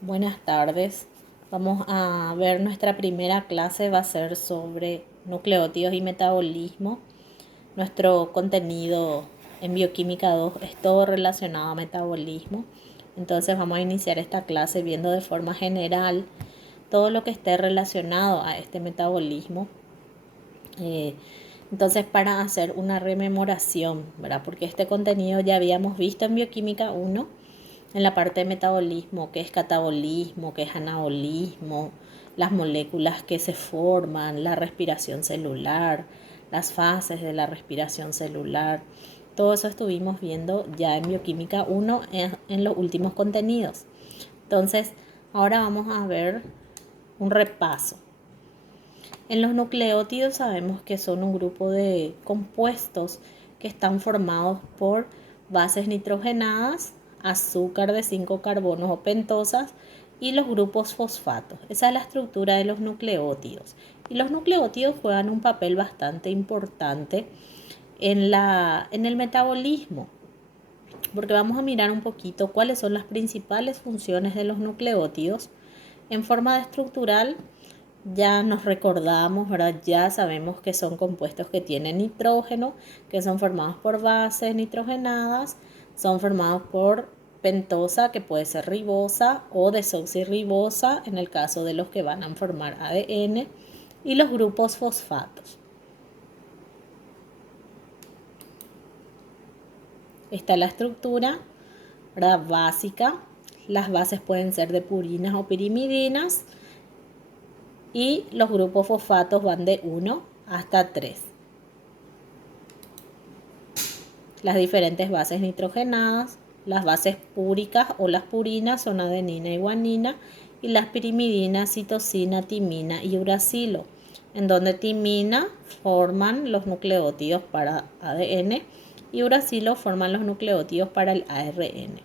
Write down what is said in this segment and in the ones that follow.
Buenas tardes. Vamos a ver nuestra primera clase, va a ser sobre nucleótidos y metabolismo. Nuestro contenido en Bioquímica 2 es todo relacionado a metabolismo. Entonces vamos a iniciar esta clase viendo de forma general todo lo que esté relacionado a este metabolismo. Entonces, para hacer una rememoración, ¿verdad? Porque este contenido ya habíamos visto en Bioquímica 1, en la parte de metabolismo, qué es catabolismo, qué es anabolismo, las moléculas que se forman, la respiración celular, las fases de la respiración celular. Todo eso estuvimos viendo ya en Bioquímica 1 en los últimos contenidos. Entonces, ahora vamos a ver un repaso. En los nucleótidos sabemos que son un grupo de compuestos que están formados por bases nitrogenadas, azúcar de 5 carbonos o pentosas y los grupos fosfatos. Esa es la estructura de los nucleótidos. Y los nucleótidos juegan un papel bastante importante en el metabolismo, porque vamos a mirar un poquito cuáles son las principales funciones de los nucleótidos. En forma de estructural, ya nos recordamos, ¿verdad? Ya sabemos que son compuestos que tienen nitrógeno, que son formados por bases nitrogenadas, son formados por pentosa, que puede ser ribosa, o desoxirribosa, en el caso de los que van a formar ADN, y los grupos fosfatos. Esta es la estructura, ¿verdad?, básica. Las bases pueden ser de purinas o pirimidinas, y los grupos fosfatos van de 1 hasta 3. Las diferentes bases nitrogenadas, las bases púricas o las purinas son adenina y guanina, y las pirimidinas, citosina, timina y uracilo, en donde timina forman los nucleótidos para ADN y uracilo forman los nucleótidos para el ARN.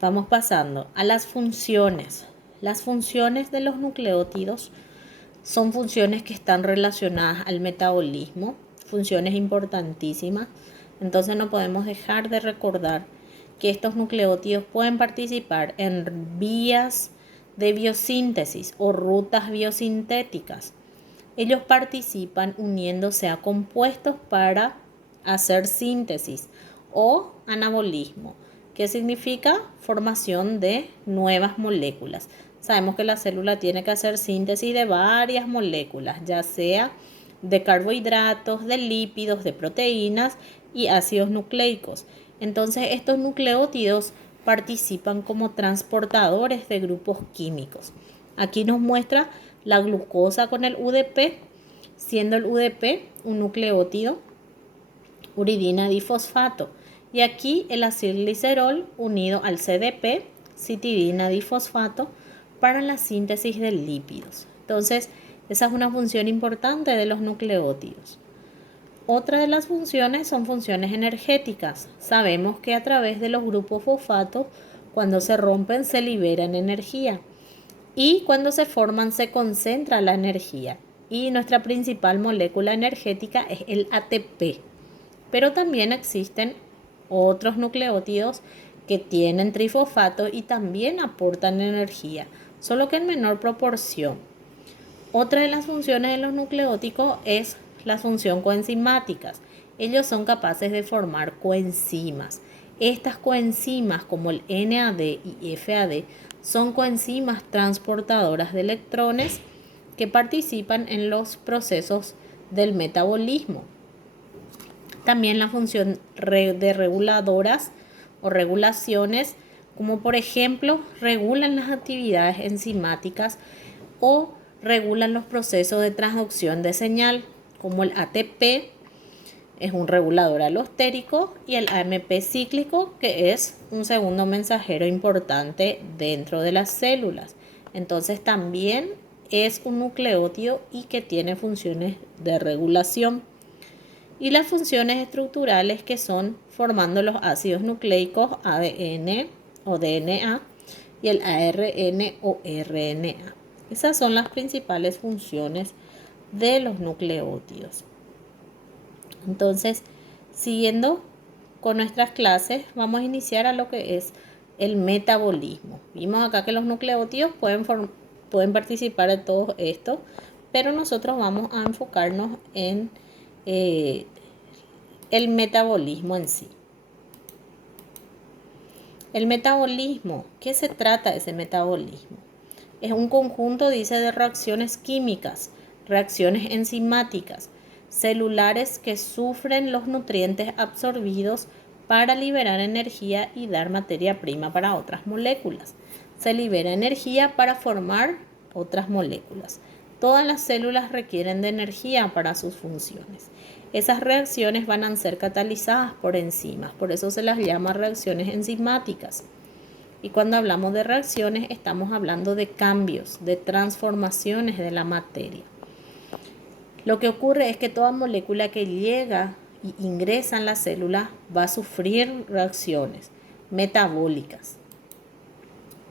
Vamos pasando a las funciones. Las funciones de los nucleótidos son funciones que están relacionadas al metabolismo, funciones importantísimas. Entonces no podemos dejar de recordar que estos nucleótidos pueden participar en vías de biosíntesis o rutas biosintéticas. Ellos participan uniéndose a compuestos para hacer síntesis o anabolismo, que significa formación de nuevas moléculas. Sabemos que la célula tiene que hacer síntesis de varias moléculas, ya sea de carbohidratos, de lípidos, de proteínas y ácidos nucleicos. Entonces, estos nucleótidos participan como transportadores de grupos químicos. Aquí nos muestra la glucosa con el UDP, siendo el UDP un nucleótido uridina difosfato. Y aquí el acilglicerol unido al CDP, citidina difosfato, para la síntesis de lípidos. Entonces, esa es una función importante de los nucleótidos. Otra de las funciones son funciones energéticas. Sabemos que a través de los grupos fosfatos, cuando se rompen, se liberan energía. Y cuando se forman, se concentra la energía. Y nuestra principal molécula energética es el ATP. Pero también existen otros nucleótidos que tienen trifosfato y también aportan energía, solo que en menor proporción. Otra de las funciones de los nucleótidos es la función coenzimáticas. Ellos son capaces de formar coenzimas. Estas coenzimas, como el NAD y FAD, son coenzimas transportadoras de electrones que participan en los procesos del metabolismo. También la función de reguladoras o regulaciones, como por ejemplo regulan las actividades enzimáticas o regulan los procesos de transducción de señal, como el ATP es un regulador alostérico y el AMP cíclico, que es un segundo mensajero importante dentro de las células. Entonces también es un nucleótido y que tiene funciones de regulación. Y las funciones estructurales, que son formando los ácidos nucleicos ADN o DNA y el ARN o RNA. Esas son las principales funciones de los nucleótidos. Entonces, siguiendo con nuestras clases, vamos a iniciar a lo que es el metabolismo. Vimos acá que los nucleótidos pueden participar de todo esto, pero nosotros vamos a enfocarnos en el metabolismo en sí. El metabolismo, ¿qué se trata ese metabolismo? Es un conjunto, dice, de reacciones químicas, reacciones enzimáticas, celulares que sufren los nutrientes absorbidos para liberar energía y dar materia prima para otras moléculas. Se libera energía para formar otras moléculas. Todas las células requieren de energía para sus funciones. Esas reacciones van a ser catalizadas por enzimas, por eso se las llama reacciones enzimáticas. Y cuando hablamos de reacciones, estamos hablando de cambios, de transformaciones de la materia. Lo que ocurre es que toda molécula que llega y ingresa en la célula va a sufrir reacciones metabólicas.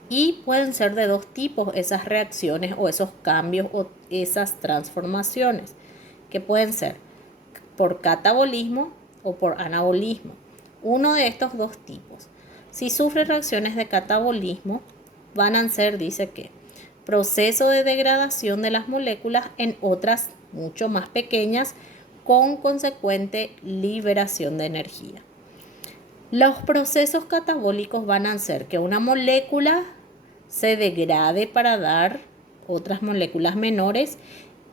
Y pueden ser de dos tipos esas reacciones o esos cambios o esas transformaciones, que pueden ser por catabolismo o por anabolismo. Uno de estos dos tipos. Si sufre reacciones de catabolismo, van a ser, dice que, proceso de degradación de las moléculas en otras mucho más pequeñas con consecuente liberación de energía. Los procesos catabólicos van a ser que una molécula se degrade para dar otras moléculas menores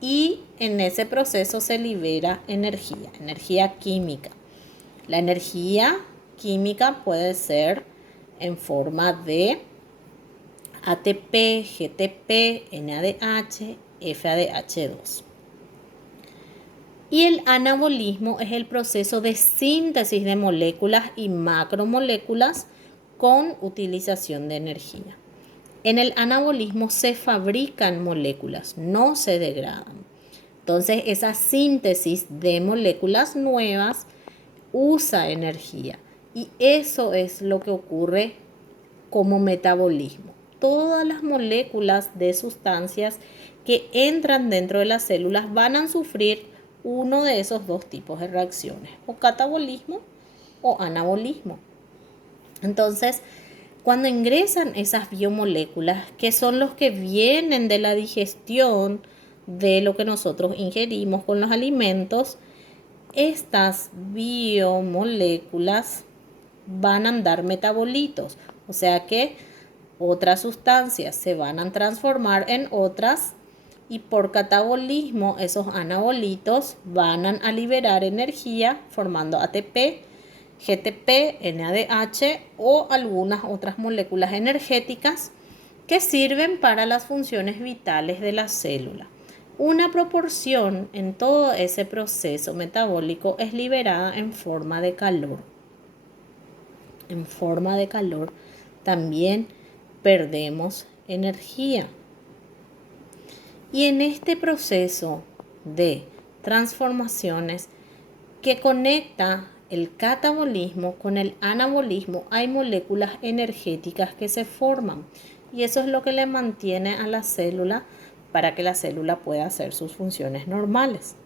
y en ese proceso se libera energía química. La energía química puede ser en forma de ATP, GTP, NADH, FADH2. Y el anabolismo es el proceso de síntesis de moléculas y macromoléculas con utilización de energía. En el anabolismo se fabrican moléculas, no se degradan. Entonces, esa síntesis de moléculas nuevas usa energía. Y eso es lo que ocurre como metabolismo. Todas las moléculas de sustancias que entran dentro de las células van a sufrir uno de esos dos tipos de reacciones, o catabolismo o anabolismo. Entonces, cuando ingresan esas biomoléculas, que son los que vienen de la digestión de lo que nosotros ingerimos con los alimentos, estas biomoléculas van a dar metabolitos, o sea que otras sustancias se van a transformar en otras y por catabolismo esos anabolitos van a liberar energía formando ATP, GTP, NADH o algunas otras moléculas energéticas que sirven para las funciones vitales de la célula. Una proporción en todo ese proceso metabólico es liberada en forma de calor. En forma de calor también perdemos energía. Y en este proceso de transformaciones que conecta el catabolismo con el anabolismo, hay moléculas energéticas que se forman. Y eso es lo que le mantiene a la célula para que la célula pueda hacer sus funciones normales.